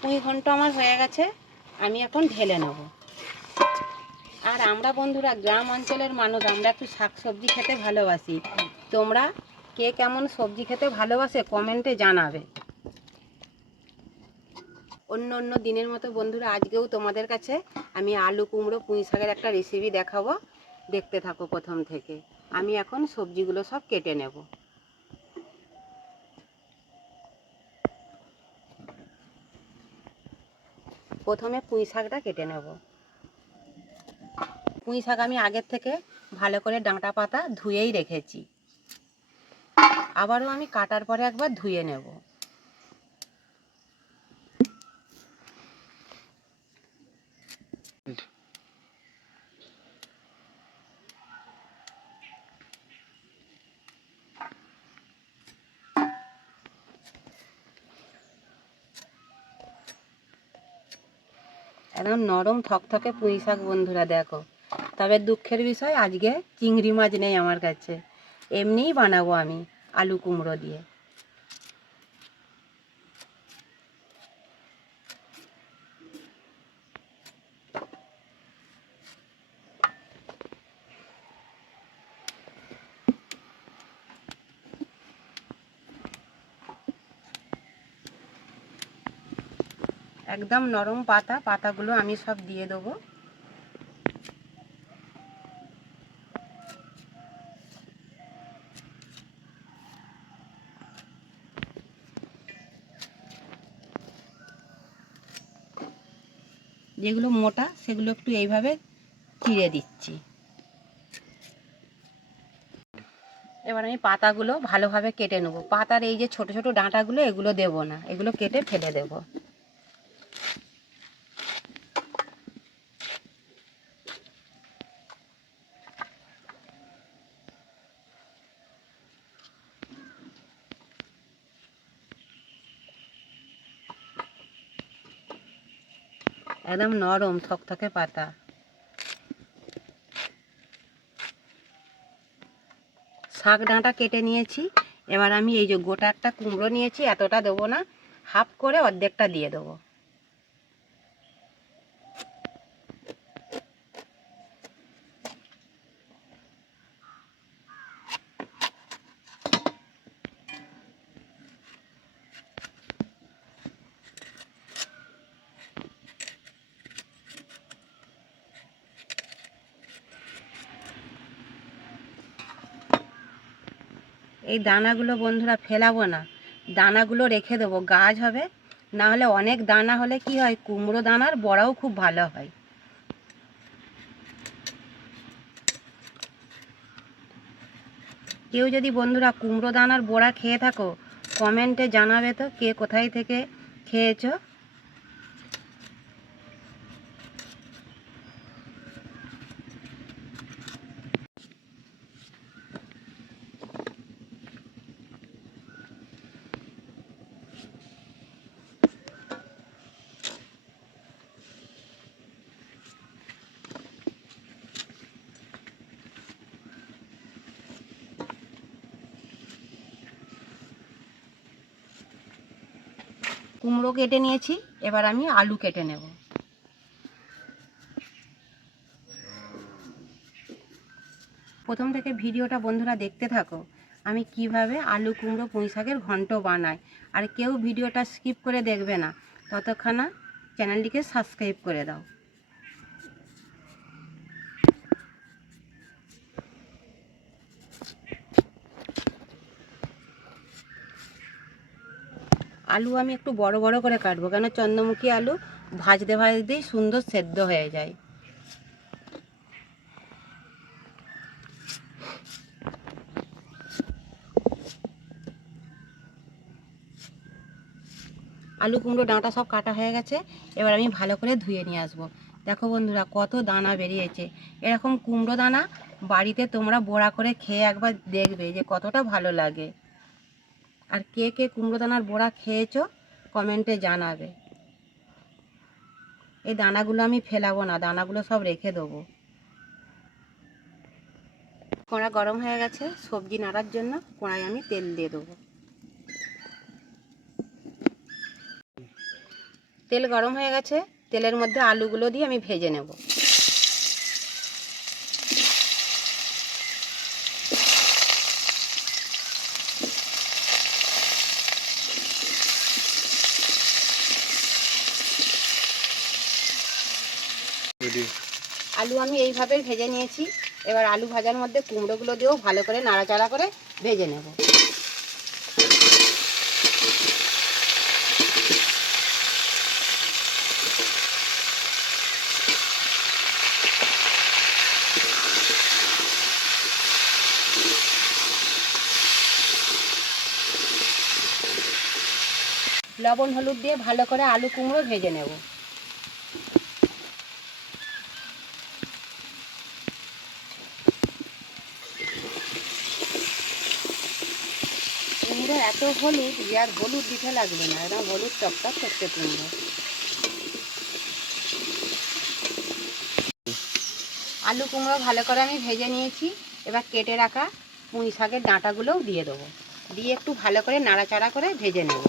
পুঁই ঘন্ট আমার হয়ে গেছে, আমি এখন ঢেলে নেব। আর আমরা বন্ধুরা গ্রাম অঞ্চলের মানুষ, আমরা একটু শাক সবজি খেতে ভালোবাসি। তোমরা কে কেমন সবজি খেতে ভালোবাসে কমেন্টে জানাবে। অন্য অন্য দিনের মতো বন্ধুরা আজকেও তোমাদের কাছে আমি আলু কুমড়ো পুঁই শাকের একটা রেসিপি দেখাবো, দেখতে থাকো প্রথম থেকে। আমি এখন সবজিগুলো সব কেটে নেব। প্রথমে পুঁই শাকটা কেটে নেব। পুঁই শাক আমি আগের থেকে ভালো করে ডাঁটা পাতা ধুয়েই রেখেছি, আবারও আমি কাটার পরে একবার ধুয়ে নেব। একদম নরম থকথকে পুঁই শাক বন্ধুরা, দেখো। তবে দুঃখের বিষয় আজকে চিংড়ি মাছ নেই আমার কাছে, এমনিই বানাবো আমি আলু কুমড়ো দিয়ে। একদম নরম পাতাগুলো আমি সব দিয়ে দেবো। যেগুলো মোটা সেগুলো একটু এইভাবে চিড়ে দিচ্ছি। এবার আমি পাতাগুলো ভালোভাবে কেটে নেব। পাতার এই যে ছোট ছোট ডাঁটাগুলো, এগুলো দেব না, এগুলো কেটে ফেলে দেব। একদম নরম থকথকে পাতা। শাক ডাঁটা কেটে নিয়েছি। এবার আমি এই যে গোটা একটা কুমড়ো নিয়েছি, এতটা দেবো না, হাফ করে অর্ধেকটা দিয়ে দেবো। এই দানাগুলো বন্ধুরা ফেলাবো না, দানাগুলো রেখে দেবো, গাছ হবে। না হলে অনেক দানা হলে কি হয়, কুমড়ো দানার বড়াও খুব ভালো হয়। কেউ যদি বন্ধুরা কুমড়ো দানার বড়া খেয়ে থাকো, কমেন্টে জানাবে তো কে কোথায় থেকে খেয়েছো। কুমড়ো কেটে নিয়েছি, এবার আমি আলু কেটে নেব। প্রথম থেকে ভিডিওটা বন্ধুরা দেখতে থাকো, আমি কিভাবে আলু কুমড়ো পুঁই শাকের ঘন্ট বানাই। আর কেউ ভিডিওটা স্কিপ করে দেখবে না, ততক্ষণ চ্যানেলটিকে সাবস্ক্রাইব করে দাও। আলু আমি একটু বড় বড় করে কাটবো, কেন চন্দ্রমুখী আলু ভাজতে ভাজতেই সুন্দর সেদ্ধ হয়ে যায়। আলু কুমড়ো ডাঁটা সব কাটা হয়ে গেছে, এবার আমি ভালো করে ধুয়ে নিয়ে আসবো। দেখো বন্ধুরা কত দানা বেরিয়েছে। এরকম কুমড়ো দানা বাড়িতে তোমরা বড়া করে খেয়ে একবার দেখবে যে কতটা ভালো লাগে। আর কে কে কুমড়ো দানার বড়া খেয়েছো কমেন্টে জানাবে। এই দানাগুলো আমি ফেলাবো না, দানাগুলো সব রেখে দেবো। কড়া গরম হয়ে গেছে, সবজি নাড়ার জন্য কড়াই আমি তেল দিয়ে দেবো। তেল গরম হয়ে গেছে, তেলের মধ্যে আলুগুলো দিয়ে আমি ভেজে নেব। আলু আমি এইভাবে ভেজে নিয়েছি। এবার আলু ভাজার মধ্যে কুমড়োগুলো দিয়েও ভালো করে নাড়াচাড়া করে ভেজে নেব। লবণ হলুদ দিয়ে ভালো করে আলু কুমড়ো ভেজে নেব। কুমড়ো এত হলুদ যে আর হলুদ দিতে লাগবে না, এরকম হলুদ টকটক করতে কুমড়ো। আলু কুমড়ো ভালো করে আমি ভেজে নিয়েছি। এবার কেটে রাখা পুঁই শাকের ডাঁটাগুলোও দিয়ে দেবো, দিয়ে একটু ভালো করে নাড়াচাড়া করে ভেজে নেব।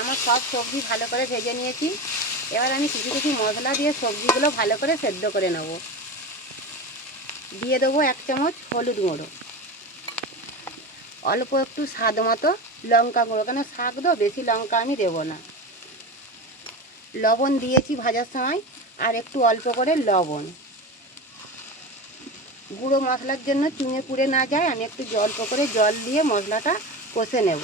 আমার সব সবজি ভালো করে ভেজে নিয়েছি। এবার আমি কিছু কিছু মশলা দিয়ে সবজিগুলো ভালো করে সেদ্ধ করে নেব। দিয়ে দেবো 1 চামচ হলুদ গুঁড়ো, অল্প একটু স্বাদ মতো লঙ্কা গুঁড়ো, কেন শাক তো বেশি লঙ্কা আমি দেবো না। লবণ দিয়েছি ভাজার সময়, আর একটু অল্প করে লবণ। গুঁড়ো মশলার জন্য চুনে পুড়ে না যায়, আমি একটু অল্প করে জল দিয়ে মশলাটা কষে নেব।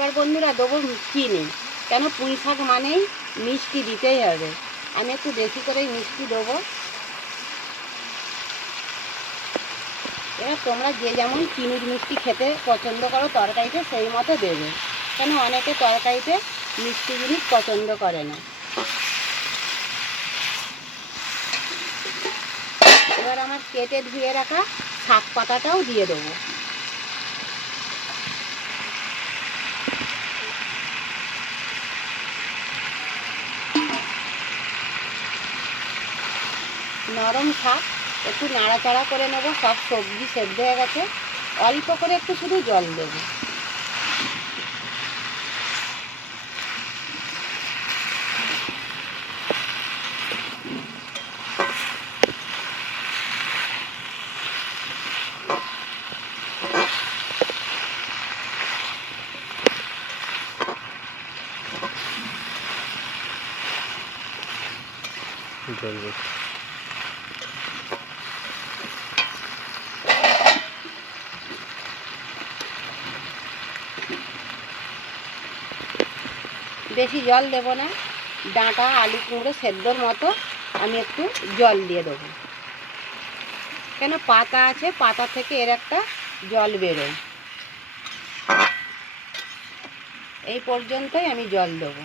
এবার বন্ধুরা দেবো চিনি, কেন পুঁই শাক মানেই মিষ্টি দিতেই হবে। আমি একটু বেশি করেই মিষ্টি দেবো। এবার তোমরা যে যেমন চিনির মিষ্টি খেতে পছন্দ করো তরকারিতে সেই মতো দেবে, কেন অনেকে তরকারিতে মিষ্টি জিনিস পছন্দ করে না। এবার আমার কেটে ধুয়ে রাখা শাক পাতাটাও দিয়ে দেবো। নরম শাক একটু নাড়াচাড়া করে নেব। সব সবজি সেদ্ধ হয়ে গেছে, অল্প করে একটু শুধু জল দেব। বেশি জল দেব না, ডাঁটা আলু কুমড়ো সেদ্ধর মতো আমি একটু জল দিয়ে দেবো, কেন পাতা আছে, পাতা থেকে এর একটা জল বেরোয়। এই পর্যন্তই আমি জল দেবো।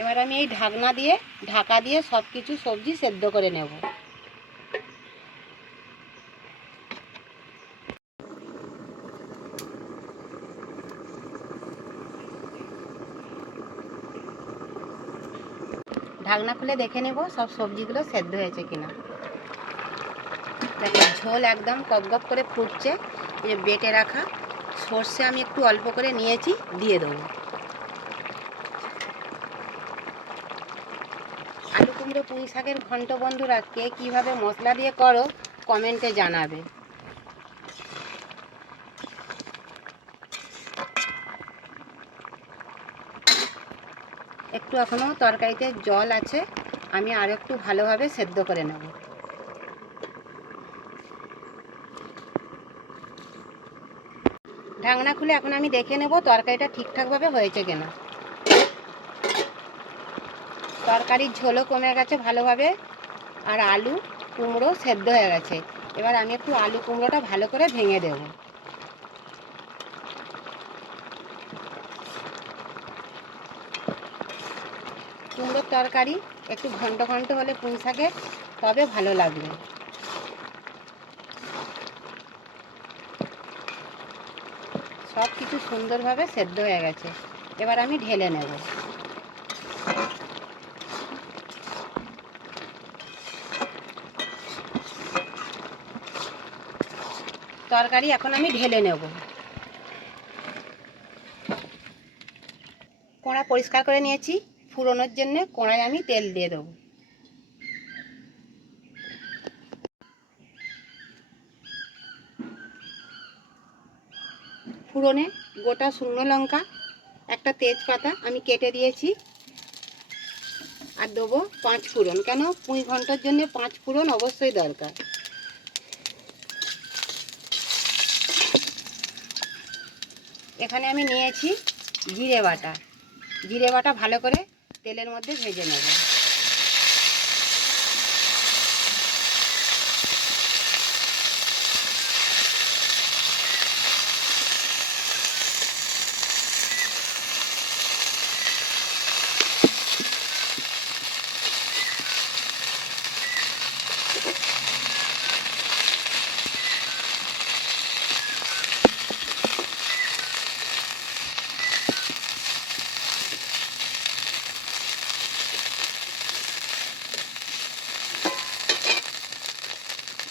এবার আমি এই ঢাকা দিয়ে সব কিছু সবজি সেদ্ধ করে নেব। ঢাকনা খুলে দেখে নেব সব সবজিগুলো সেদ্ধ হয়েছে কিনা। দেখো ঝোল একদম গপ করে ফুটছে। এই বেটে রাখা সর্ষে আমি একটু অল্প করে নিয়েছি, দিয়ে দেবো। আলু কুমড়ো পুঁই শাকের ঘন্ট বন্ধুরা কে কীভাবে মশলা দিয়ে করো কমেন্টে জানাবে। একটু এখনও তরকারিতে জল আছে, আমি আর একটু ভালোভাবে সেদ্ধ করে নেব। ঢাকনা খুলে এখন আমি দেখে নেব তরকারিটা ঠিকঠাকভাবে হয়েছে কিনা। তরকারির ঝোলও কমে গেছে ভালোভাবে, আর আলু কুমড়ো সেদ্ধ হয়ে গেছে। এবার আমি একটু আলু কুমড়োটা ভালো করে ভেঙে দেব। কুমড়োর তরকারি একটু ঘন্ট ঘন্ট হলে পুঁই শাকের তবে ভালো লাগবে। সব কিছু সুন্দরভাবে সেদ্ধ হয়ে গেছে, এবার আমি ঢেলে নেব। তরকারি এখন আমি ঢেলে নেব। কড়া পরিষ্কার করে নিয়েছি, ফোড়নের জন্য কড়াই আমি তেল দিয়ে দেবো। ফোড়নে গোটা শুকনো লঙ্কা, একটা তেজপাতা আমি কেটে দিয়েছি, আর দেবো 5 ফোড়ন। কেন, পুঁই ঘন্টার জন্য 5 ফোড়ন অবশ্যই দরকার। এখানে আমি নিয়েছি জিরে বাটা। জিরে বাটা ভালো করে তেলের মধ্যে ভেজে নেব।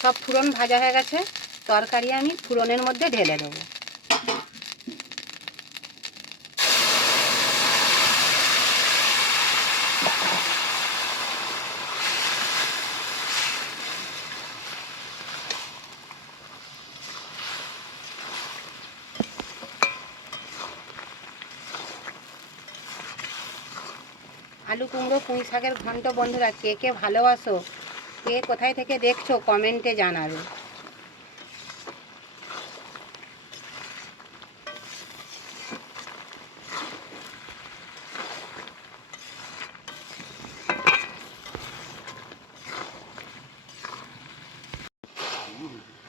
সব ফোড়ন ভাজা হয়ে গেছে, তরকারি আমি ফোড়নের মধ্যে ঢেলে দেবো। আলু কুমড়ো পুঁই শাকের ঘন্ট বন্ধুরা কে কে ভালোবাসো, কে কোথায় থেকে দেখছো কমেন্টে জানাবে।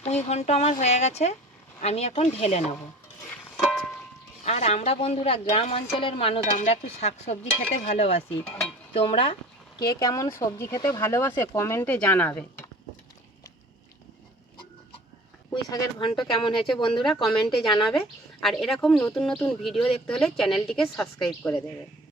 পুঁই ঘন্ট আমার হয়ে গেছে, আমি এখন ঢেলে নেব। আর আমরা বন্ধুরা গ্রাম অঞ্চলের মানুষ, আমরা একটু শাক সবজি খেতে ভালোবাসি। তোমরা কে কেমন সবজি খেতে ভালোবাসে কমেন্টে জানাবে। পুঁই শাকের ঘন্ট কেমন হয়েছে বন্ধুরা কমেন্টে জানাবে। আর এরকম নতুন নতুন ভিডিও দেখতে হলে চ্যানেলটিকে সাবস্ক্রাইব করে দেবে।